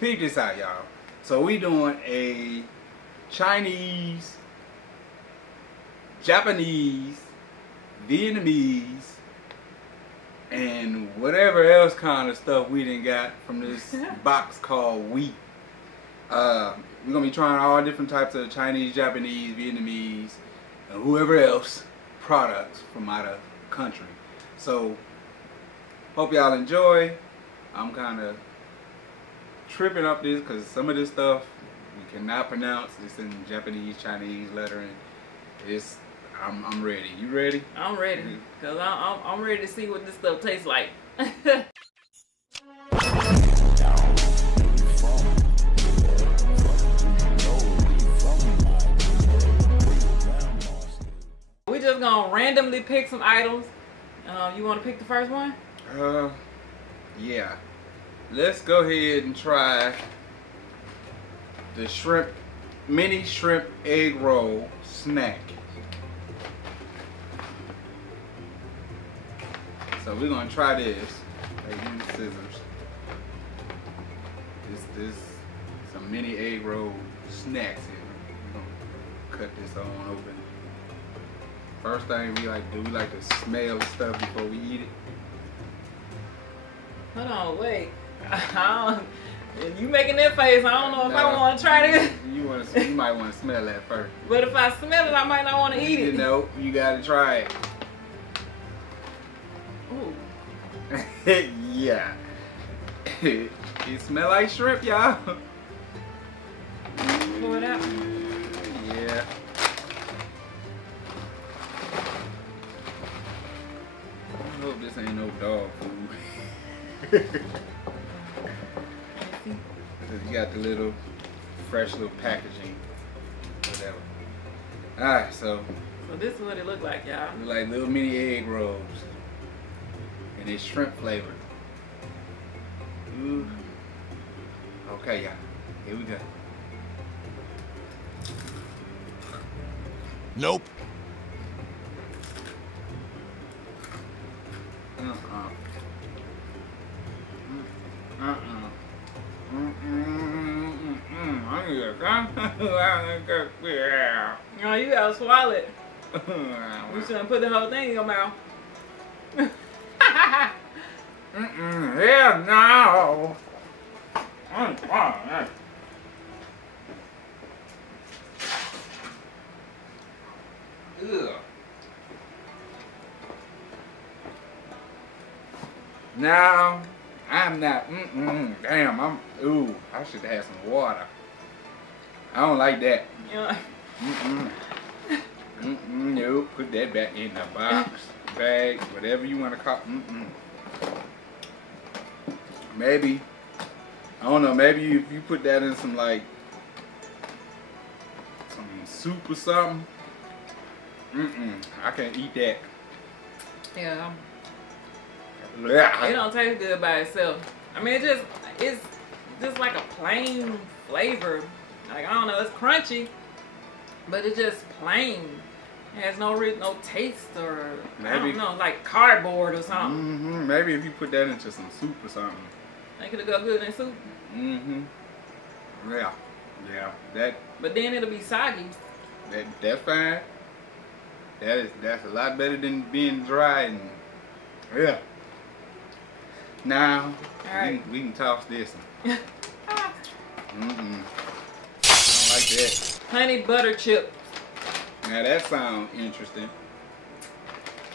peep this out, y'all. So we doing a Chinese, Japanese, Vietnamese, and whatever else kind of stuff we done got from this box called Weee. We're gonna be trying all different types of Chinese, Japanese, Vietnamese, and whoever else products from out of country. So hope y'all enjoy. I'm kind of tripping up this because some of this stuff we cannot pronounce. It's in Japanese, Chinese lettering. I'm ready. You ready? I'm ready, because I'm ready to see what this stuff tastes like. We just gonna randomly pick some items. You want to pick the first one? Yeah. Let's go ahead and try the mini shrimp egg roll snack. So we're gonna try this. Hey, use scissors. This some mini egg roll snacks here. We're gonna cut this on open. First thing we like to smell the stuff before we eat it. Hold on, wait. You making that face? I don't know if I want to try this. You might want to smell that first. But if I smell it, I might not want to eat it. You know, you gotta try it. Ooh. Yeah. It smell like shrimp, y'all. Pour it out. Yeah. I hope this ain't no dog food. You got the little fresh little packaging, whatever. Alright, so this is what it look like, y'all. look like little mini egg rolls. And it's shrimp flavored. Ooh. Okay, y'all. Here we go. Nope. Oh, you gotta swallow it. You shouldn't put the whole thing in your mouth. Hell no. Ugh. No, I'm not. Damn, ooh, I should have had some water. I don't like that. Yeah. No, put that back in the box, bag, whatever you want to call. Maybe, I don't know, maybe if you put that in some like some soup or something. I can't eat that. Yeah. Yeah. It don't taste good by itself. I mean, it's just like a plain flavor. Like, I don't know, it's crunchy, but it's just plain. It has no taste, or maybe, I don't know, like cardboard or something. Maybe if you put that into some soup or something. Think it'll go good in soup. Yeah. That. But then it'll be soggy. That's fine. That's a lot better than being dry and yeah. Now, we can toss this one. I don't like that. Honey butter chip. Now that sounds interesting.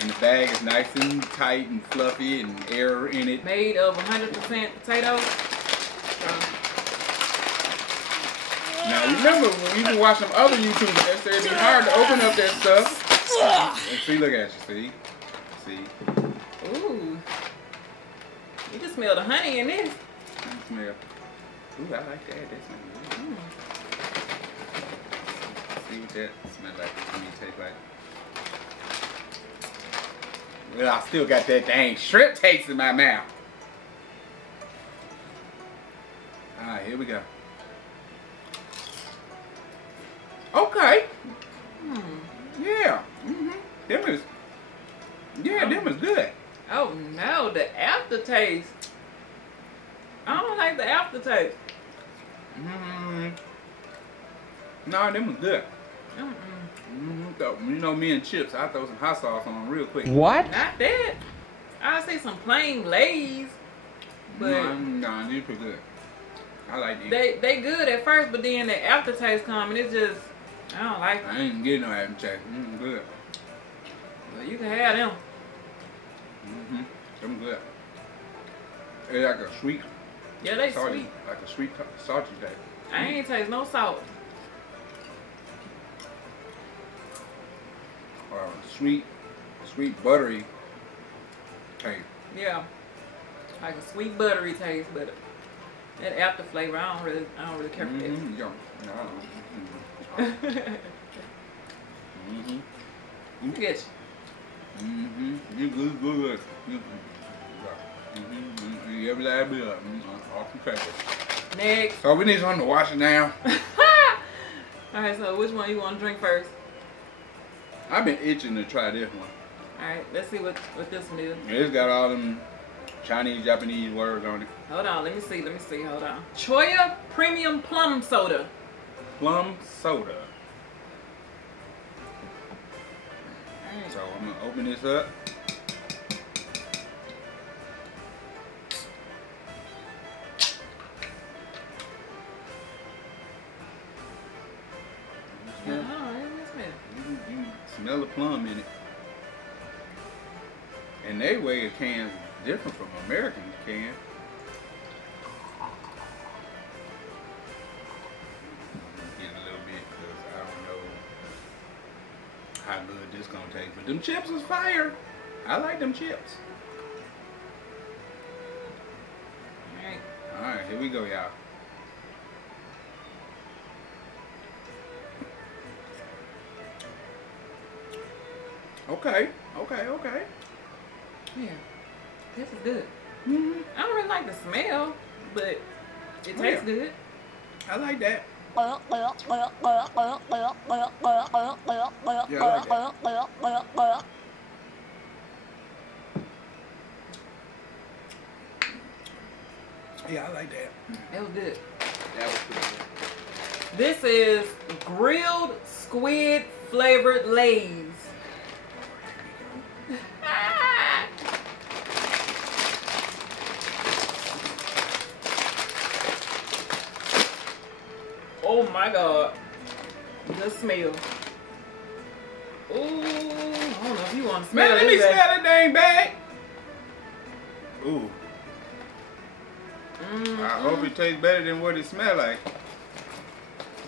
And the bag is nice and tight and fluffy and air in it. Made of 100% potatoes. Now remember, when you watch some other YouTubers that say it'd be hard to open up that stuff. And see, look at you, see. Ooh. You can smell the honey in this. Smell. Ooh, I like that. That smells good. See what that smells like. I mean, taste like. Well, I still got that dang shrimp taste in my mouth. Alright, here we go. Okay. Yeah. Them is good. Oh no, the aftertaste. I don't like the aftertaste. Nah, them was good. You know me and chips, I throw some hot sauce on them real quick. What? Not that. I say some plain Lay's, but nah, these pretty good. I like these. They good at first, but then the aftertaste come and it's just I don't like it. I ain't getting no aftertaste. Good. But you can have them. Them good. It's like a sweet. Yeah, they salty, sweet. like a sweet salty taste. I ain't taste no salt. Sweet buttery taste. Yeah, like a sweet buttery taste, but that after flavor, I don't really care for that. Yeah. Look at you. You good. Every last bit of it. Off the paper. Next. So we need something to wash it down. Alright, so which one you want to drink first? I've been itching to try this one. Alright, let's see what this one is. It's got all them Chinese, Japanese words on it. Hold on, let me see, hold on. Choya Premium Plum Soda. Plum Soda. Alright. So I'm gonna open this up. You smell the plum in it. And they way a can different from American can. Get a little bit because I don't know how good this gonna taste. But them chips is fire. I like them chips. Alright. Alright, here we go, y'all. Okay. Yeah, this is good. I don't really like the smell, but it tastes good. I like that. Yeah, Yeah, I like that. Yeah, I like that. That was good. That was pretty good. This is grilled squid flavored Lay's. Oh my God. The smell. Ooh, I don't know if you want to smell Man, let me this. smell that dang bag. Ooh. I hope it tastes better than what it smells like.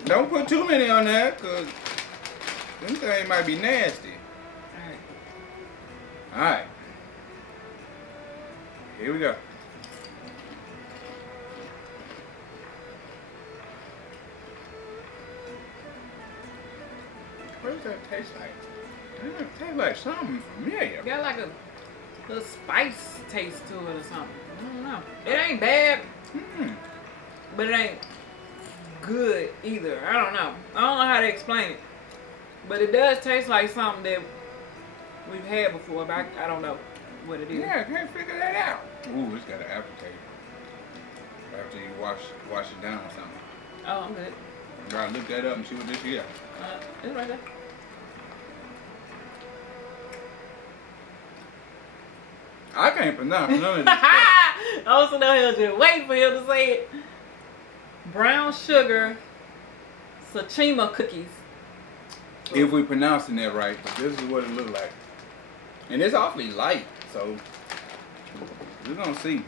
Don't put too many on there, because them things might be nasty. Alright. Here we go. What does that taste like? It tastes like something familiar. Got like a little spice taste to it or something. I don't know. It ain't bad, but it ain't good either. I don't know. I don't know how to explain it. But it does taste like something that we've had before, but I don't know what it is. Yeah, I can't figure that out. Ooh, it's got an aftertaste. After you wash it down or something. Oh, I'm good. You gotta look that up and see what this is. It's right there. I can't pronounce none of this stuff. I was sitting here just waiting for him to say it. Brown sugar Sachima cookies. If we pronouncing that right, but this is what it looks like. And it's awfully light, so we're gonna see.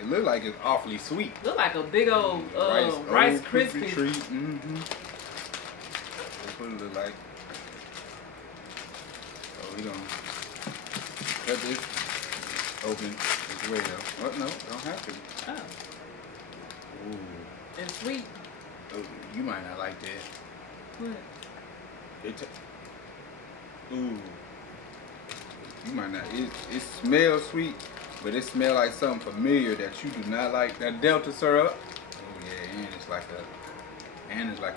It looks like it's awfully sweet. Look like a big old Rice Krispie treat. That's what it look like. So we gonna cut this open as well. What? No, don't have to. Oh. Ooh. And sweet. Oh, you might not like that. What? Ooh. You might not. It smells sweet, but it smells like something familiar that you do not like. That Delta syrup. Oh yeah, and it's like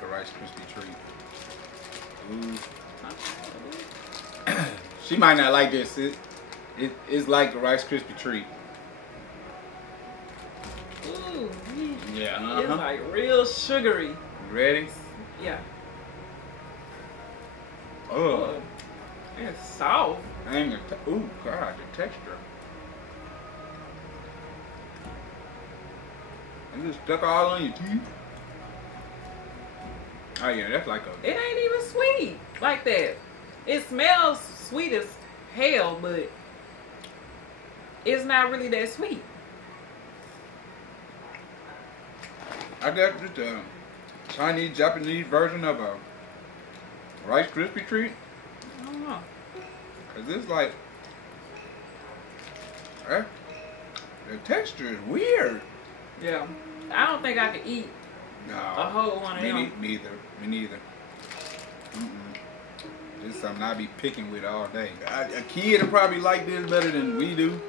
a Rice Krispie treat. Ooh. She might not like this. It's like a Rice Krispie treat. Ooh, Yeah. it's like real sugary. You ready? Yeah. Oh. It's soft. Dang it. Ooh, God, the texture. It just stuck all on your teeth. Oh yeah, that's like a... It ain't even sweet like that. It smells sweet as hell, but it's not really that sweet. I got just a Chinese, Japanese version of a Rice Krispie treat. I don't know. Cause it's like, the texture is weird. Yeah. I don't think I could eat No. a whole one of them. Me neither. This is something I be picking with all day. A kid will probably like this better than we do.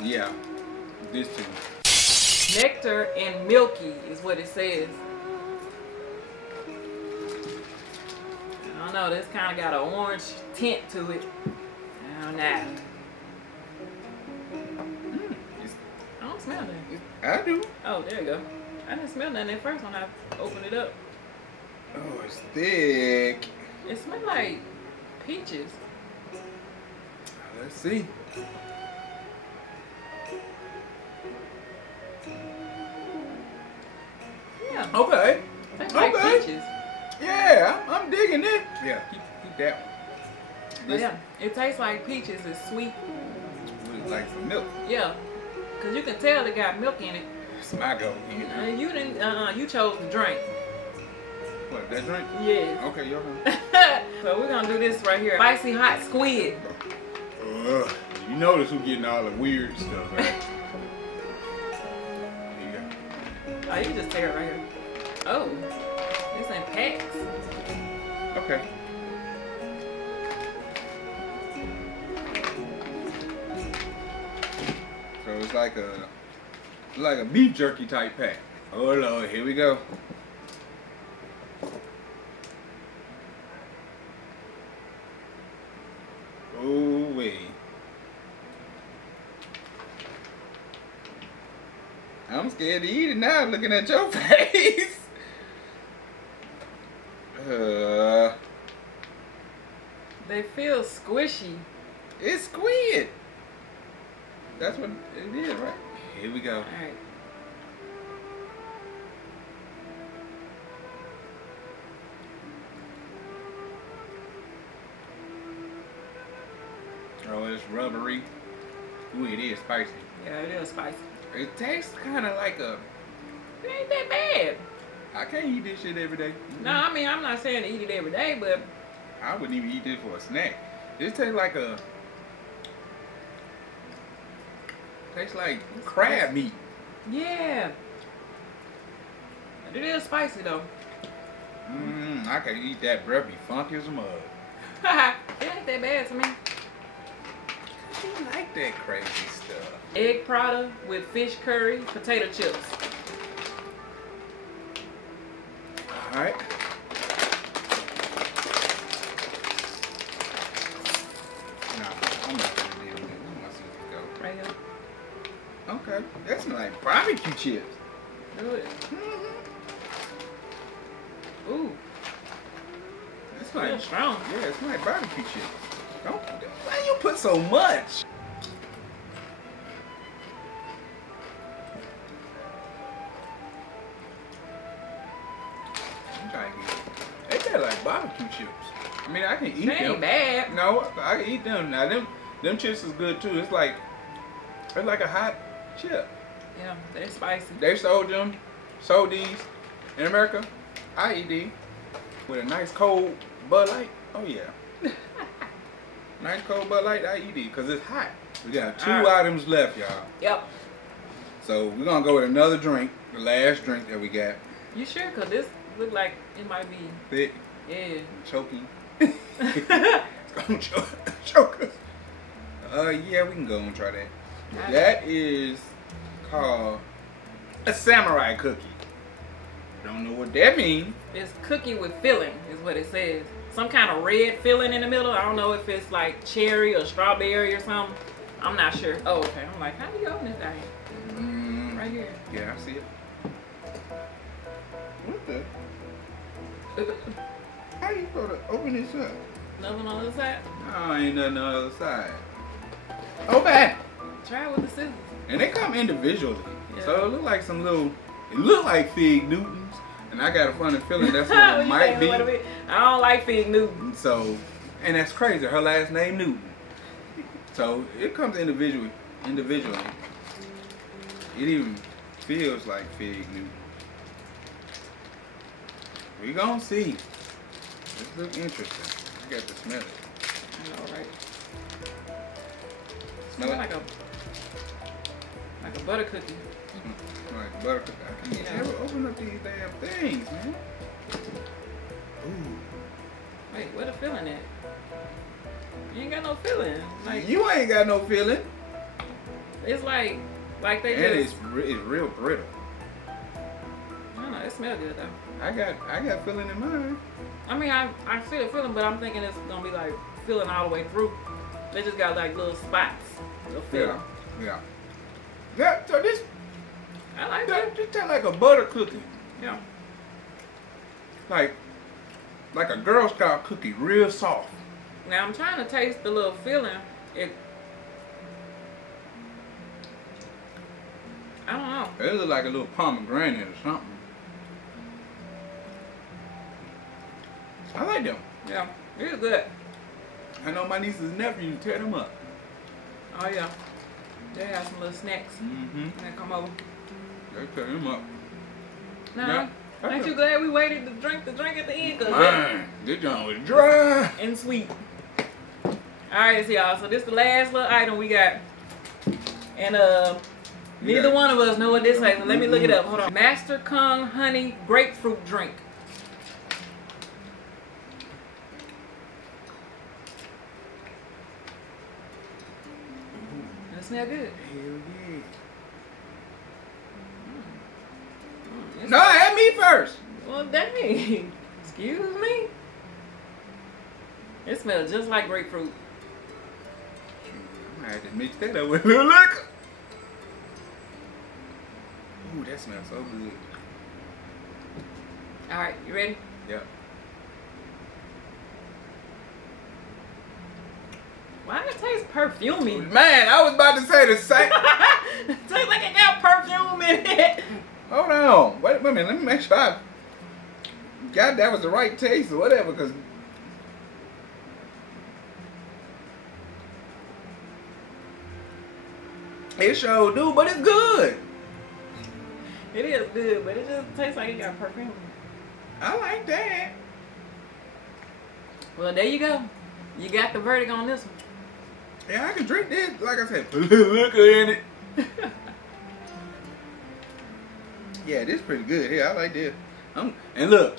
Yeah, this too. Nectar and Milky is what it says. I don't know, this kind of got an orange tint to it. I don't know. I don't smell nothing. I do. Oh, there you go. I didn't smell nothing at first when I opened it up. Oh, it's thick. It smells like peaches. Let's see. Yeah. Okay. Tastes like Okay. peaches. Yeah, I'm digging it. Yeah, keep that one. But yeah, it tastes like peaches. It's sweet. With like some milk. Yeah. Because you can tell it got milk in it. It's my go. You didn't, you chose the drink. What, that drink? Yes. Okay, y'all can. So we're gonna do this right here. Spicy hot squid. You notice who getting all the weird stuff, right? Here you go. Oh, you can just tear it right here. Oh, it's in packs. Okay. So it's like a beef jerky type pack. Oh Lord, here we go. Oh wee. I'm scared to eat it now looking at your face. They feel squishy. It's squid. That's what it is, right? Here we go. All right. Oh, it's rubbery. Ooh, it is spicy. Yeah, it is spicy. It tastes kind of like a... It ain't that bad. I can't eat this shit every day. No, I mean, I'm not saying to eat it every day, but I wouldn't even eat this for a snack. This tastes like a... Tastes like crab meat. yeah. It is spicy though. I can eat that. Breath be funky as a mug. It ain't that bad to me. You like that crazy stuff. Egg prata with fish curry, potato chips. Alright. No, I'm not gonna do it. Let's see it go. Right here. Okay. That smells like barbecue chips. Do it. Ooh. It's Real like strong. Yeah, it's like barbecue chips. Don't, why you put so much? I'm trying to get. They taste like barbecue chips. I mean, I can eat They them. ain't bad. No, I can eat them. Now them chips is good too. It's like a hot chip. Yeah, they're spicy. They sold these in America. I eat these with a nice cold Bud Light. Oh yeah. Nice cold Bud Light, I eat these because it's hot. We got two items left, y'all. Yep. So we're gonna go with another drink, the last drink that we got. You sure? Cause this look like it might be. Thick, Yeah. choky. It's gonna choke us. Yeah, we can go and try that. Okay. That is called a samurai cookie. Don't know what that means. It's cookie with filling, is what it says. Some kind of red filling in the middle. I don't know if it's like cherry or strawberry or something. I'm not sure. Oh, okay. I'm like, how do you open this thing? Right here. Yeah, I see it. What the? How you supposed to open this up? Nothing on the other side? No, ain't nothing on the other side. Open! Try it with the scissors. And they come individually. Yeah. So it look like some little, it look like Fig Newtons. And I got a funny feeling that's what it might be. I don't like Fig Newton. So, and that's crazy. Her last name Newton. So it comes individually. It even feels like Fig Newton. We gonna see. This look interesting. I got to smell it. I know, right? Smell it? Like a butter cookie. Like butter cookie. I can't ever open up these damn things, man. Ooh. Wait, where the filling at? You ain't got no filling. Like, You ain't got no feeling. it's like they And just. it's real brittle. I don't know. It smells good though. I got feeling in mine. I mean, I feel the feeling, but I'm thinking it's gonna be like filling all the way through. They just got like little spots of filling. Yeah. Yeah. So this I like that. just tastes like a butter cookie. Yeah. Like a Girl Scout cookie, real soft. Now I'm trying to taste the little filling. I don't know. It looks like a little pomegranate or something. I like them. Yeah, it's good. I know my nieces and nephews tear them up. Oh yeah. They have some little snacks. Mm-hmm. And they come over. They tear them up. Nah. Ain't you glad we waited to drink the drink at the end? Man, this joint was dry. And sweet. Alright, so y'all. So this the last little item we got. And neither one of us know what this is. Let me look it up. Hold on. Master Kung Honey Grapefruit Drink. That smell good. Hell yeah. It's No, have me first. Well, dang. Excuse me. It smells just like grapefruit. I had to mix that up with a little liquor. Ooh, that smells so good. All right, you ready? Yep. Why does it taste perfumey? Man, I was about to say the same. It tastes like it got perfume in it. Hold on. Wait a minute. Let me make sure I got that was the right taste or whatever. Because it sure do, but it's good. It is good, but it just tastes like it got perfume. I like that. Well, there you go. You got the verdict on this one. Yeah, I can drink this. Like I said, put a little liquor in it. Yeah, this is pretty good. Yeah, I like this. And look,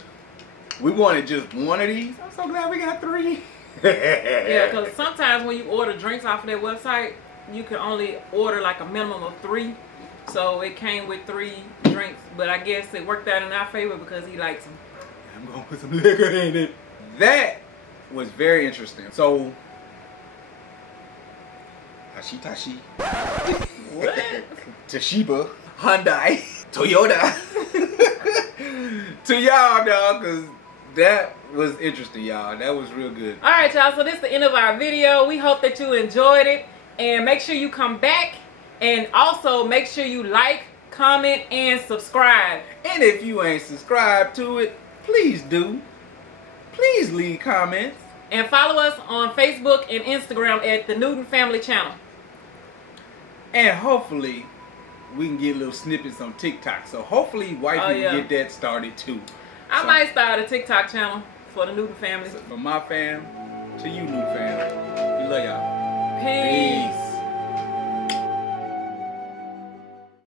we wanted just one of these. I'm so glad we got 3. Yeah, because sometimes when you order drinks off of their website, you can only order like a minimum of 3. So it came with 3 drinks, but I guess it worked out in our favor because he likes them. I'm gonna put some liquor in it. That was very interesting. So, Tashi, What? Toshiba, Hyundai, Toyota, to y'all, dog, because that was interesting, y'all. That was real good. All right, y'all. So this is the end of our video. We hope that you enjoyed it, and make sure you come back, and also make sure you like, comment, and subscribe. And if you ain't subscribed to it, please do. Please leave comments. And follow us on Facebook and Instagram at the Newton Family Channel. And hopefully, we can get little snippets on TikTok. So hopefully, wifey will get that started too. I might start a TikTok channel for the Newton family. So from my fam to you, Newton fam. We love y'all. Peace.